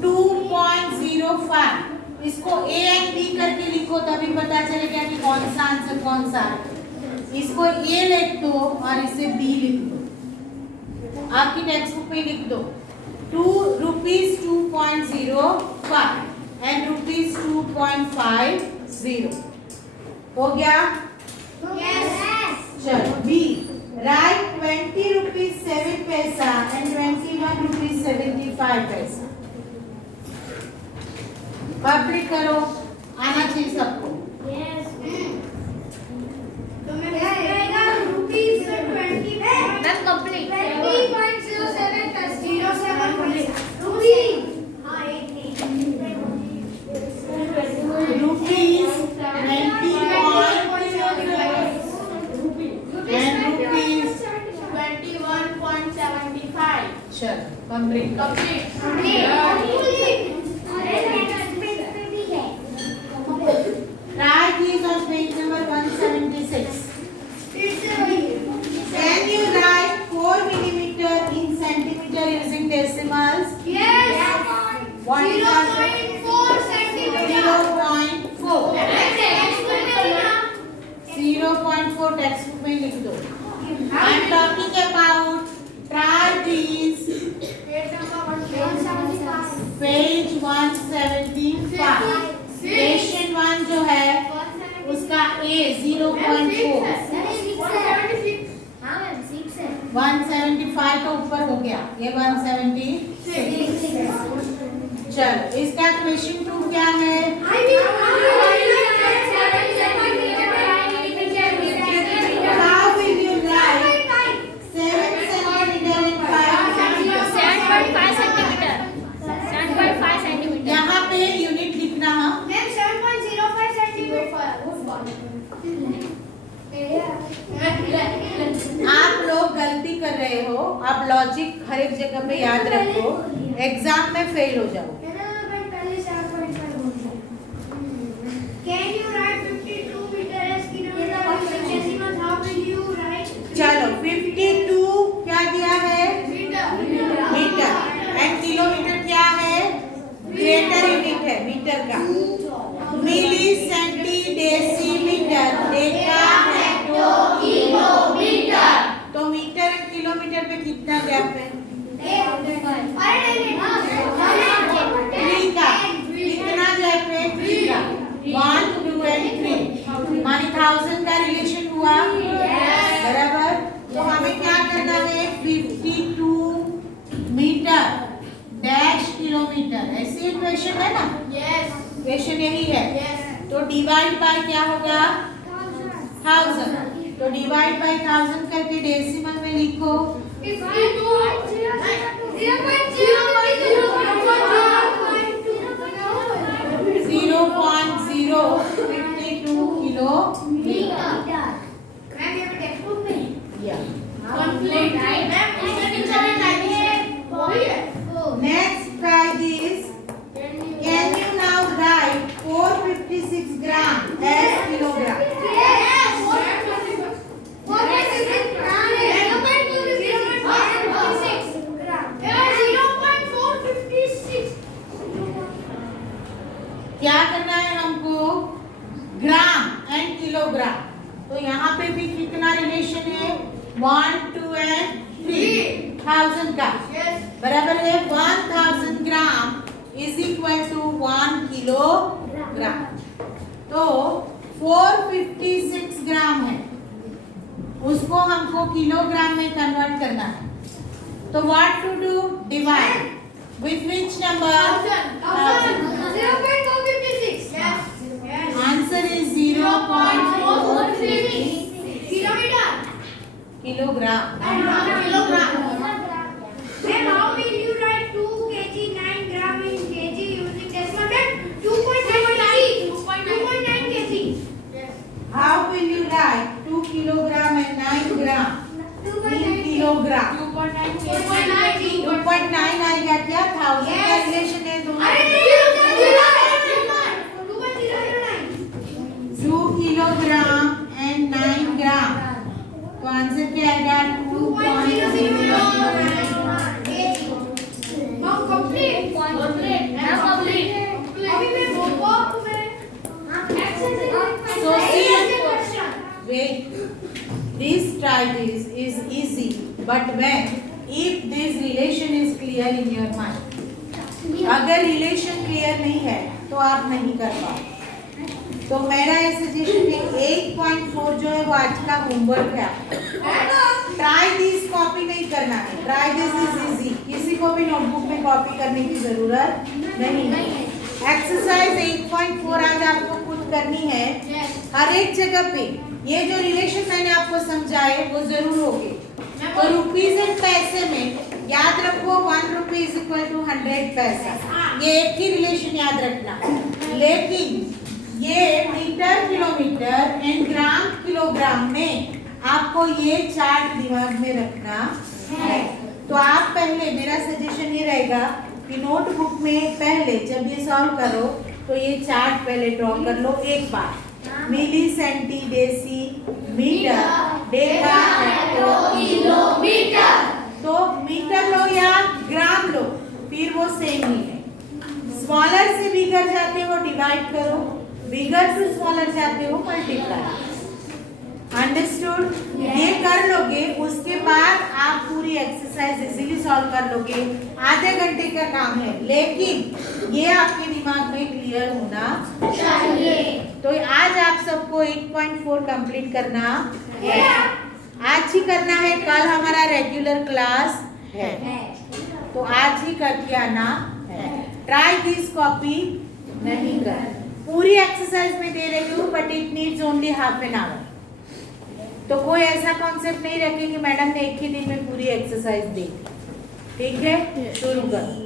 2.05, इसको ए एंड बी करके लिखो, तभी पता चलेगा कि कौन सा आंसर कौन सा है। इसको ए लिख दो और इसे बी लिख दो, आपकी टेक्स्ट बुक में लिख दो। 2 रुपीस 2.05 एंड रुपीस 2.50 हो गया? चलो, बी, राइट 20 रुपीस 7 पैसा एंड 21 रुपीस 75 पैसा। पब्लिक करो, आना चाहिए सबको। Complete. Try these on page number 176. Can you write 4 millimeter in centimeter using decimals? Yes. What is that? 0.4 centimeter. 0.4. 0.4 textbook में लिख दो। I am talking about try these. Page 175. Question 1 जो है उसका A 0.4, 175 तो ऊपर हो गया, ये 176। चलो, इसका क्वेश्चन 2 क्या है? How will you write 7 centimeter and 5 centimeter? यहाँ पे यूनिट लिखना है। आप लोग गलती कर रहे हो, आप लॉजिक हर एक जगह पे याद रखो, एग्जाम में फेल हो जाओ। चलो, 52 क्या दिया है? मीटर। एंड किलोमीटर क्या है? ग्रेटर यूनिट है मीटर का। Milli centi decimetre, deca hecto kilometre. तो मीटर एंड किलोमीटर पे कितना गैप है? 3 का। कितना गैप है? 3 का। 1 2 एंड 3 माने 1000 का रिलेशन हुआ, बराबर। तो हमें क्या करना है? 52 मीटर डैश किलोमीटर, ऐसे इक्वेशन है ना? Yes. क्वेश्चन यही है। Yes. तो डिवाइड बाय क्या होगा? 1000। तो डिवाइड बाय 1000 करके डेसिमल में लिखो। 0.052 kilometre. Next, try this. Can you now write 4 1, 2 and 3 1000 का Yes. बराबर है 1000 gram is equal to 1 kilogram. तो 456 ग्राम है, उसको हमको किलोग्राम में कन्वर्ट करना है। तो what to do? Divide with which number? 0.456. Yes. Yes. Answer is 0.456 Kilometer. Kilogram. Kilogram. Then how will you write 2 kg 9 gram in kg using decimal method? 2.9 kg. Yes. How will you write 2 kilogram and 9 gram in kilogram? 2.9 आएगा क्या? 1000 का relation है दोनों। अरे नहीं, 2.009. 2 kilogram and 9 gram। तो answer क्या आएगा? 2.009। Now complete. Now complete. अभी मैं बहुत So see, wait. This try this is easy, but when if this relation is clear in your mind, अगर रिलेशन क्लियर नहीं है तो आप नहीं कर पाओ। तो मेरा ये सजेशन है 8.4 जो है वो आज का होमवर्क है। ट्राई दिस कॉपी नहीं करना है, ट्राई दिस इज इजी। किसी को भी नोटबुक में कॉपी करने की जरूरत नहीं है। एक्सरसाइज 8.4 आज आपको खुद करनी है। हर एक जगह पे ये जो रिलेशन मैंने आपको समझाए वो जरूर होंगे। तो रुपीज एंड पैसे में याद रखो 1 रुपी इज इक्वल टू 100 पैसा। ये एक ही रिलेशन याद रखना। लेकिन ये metre kilometre and gram kilogram में आपको ये चार्ट दिमाग में रखना है। तो आप पहले, मेरा सजेशन ये रहेगा कि नोटबुक में पहले जब ये सॉल्व करो तो ये चार्ट पहले ड्रॉ कर लो एक बार। Milli, centi, deci, metre, deca, kilometre. तो मीटर लो या ग्राम लो, फिर वो सेम ही है। स्मॉलर से बिगर जाते हो डिवाइड करो, बिगर टू स्मॉलर जाते हो मल्टीप्लाई। अंडरस्टूड? ये कर लोगे, उसके बाद आप पूरी एक्सरसाइज इजीली सॉल्व कर लोगे। आधे घंटे का काम है, लेकिन ये आपके दिमाग में क्लियर होना चाहिए। तो आज आप सबको 8.4 कंप्लीट करना है। आज ही करना है, कल हमारा रेगुलर क्लास है, तो आज ही करके आना है। ट्राई दिस कॉपी नहीं कर, पूरी एक्सरसाइज में दे रही हूँ but it needs only half an hour. तो कोई ऐसा कॉन्सेप्ट नहीं रखें कि मैडम ने एक ही दिन में पूरी एक्सरसाइज दी। ठीक है, शुरू करो।